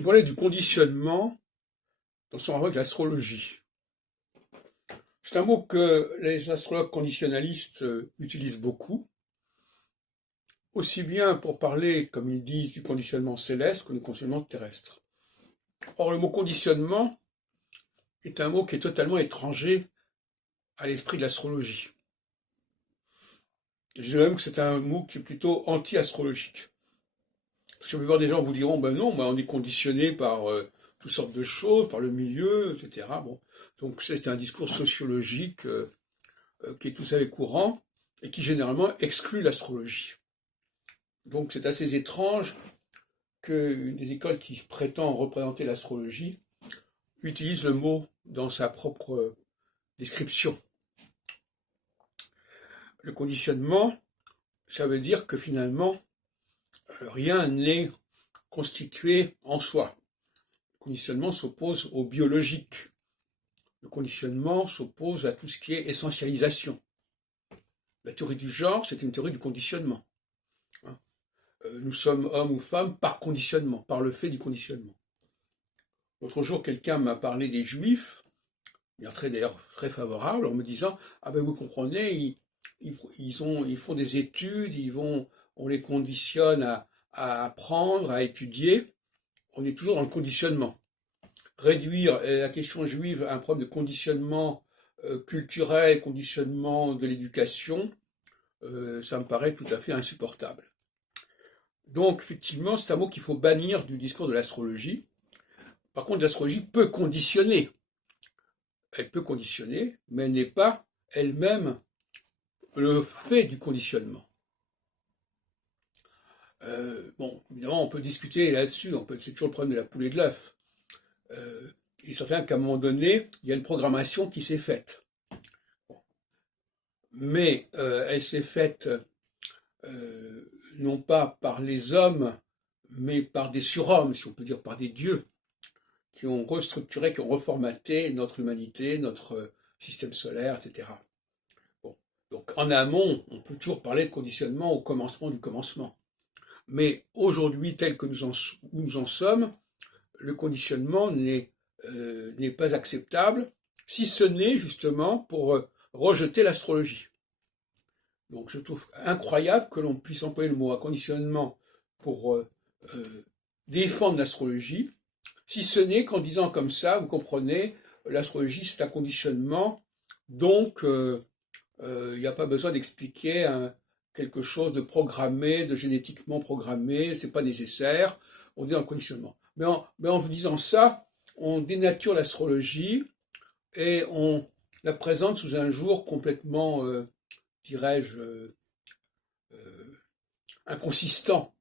On parlait du conditionnement dans son rapport avec l'astrologie. C'est un mot que les astrologues conditionnalistes utilisent beaucoup, aussi bien pour parler, comme ils disent, du conditionnement céleste que du conditionnement terrestre. Or, le mot conditionnement est un mot qui est totalement étranger à l'esprit de l'astrologie. Je dirais même que c'est un mot qui est plutôt anti-astrologique. Parce que la plupart des gens vous diront, ben non, ben on est conditionné par toutes sortes de choses, par le milieu, etc. Bon, donc c'est un discours sociologique qui est tout à fait courant et qui généralement exclut l'astrologie. Donc c'est assez étrange que des écoles qui prétendent représenter l'astrologie utilisent le mot dans sa propre description. Le conditionnement, ça veut dire que finalement, rien n'est constitué en soi. Le conditionnement s'oppose au biologique. Le conditionnement s'oppose à tout ce qui est essentialisation. La théorie du genre, c'est une théorie du conditionnement. Nous sommes hommes ou femmes par conditionnement, par le fait du conditionnement. L'autre jour, quelqu'un m'a parlé des Juifs, d'ailleurs très favorable, en me disant « Ah ben vous comprenez, ils font des études, on les conditionne à apprendre, à étudier, on est toujours dans le conditionnement. » Réduire la question juive à un problème de conditionnement culturel, conditionnement de l'éducation, ça me paraît tout à fait insupportable. Donc, effectivement, c'est un mot qu'il faut bannir du discours de l'astrologie. Par contre, l'astrologie peut conditionner. Elle peut conditionner, mais elle n'est pas elle-même le fait du conditionnement. Bon, évidemment, on peut discuter là-dessus, c'est toujours le problème de la poule et de l'œuf. Il est certain qu'à un moment donné, il y a une programmation qui s'est faite. Bon. Mais elle s'est faite non pas par les hommes, mais par des surhommes, si on peut dire, par des dieux, qui ont restructuré, qui ont reformaté notre humanité, notre système solaire, etc. Bon. Donc en amont, on peut toujours parler de conditionnement au commencement du commencement. Mais aujourd'hui, tel que nous en sommes, le conditionnement n'est pas acceptable, si ce n'est justement pour rejeter l'astrologie. Donc je trouve incroyable que l'on puisse employer le mot conditionnement pour défendre l'astrologie, si ce n'est qu'en disant comme ça, vous comprenez, l'astrologie c'est un conditionnement, donc il n'y a pas besoin d'expliquer quelque chose de programmé, de génétiquement programmé, c'est pas nécessaire, on est dans le conditionnement. Mais en vous disant ça, on dénature l'astrologie et on la présente sous un jour complètement, dirais-je, inconsistant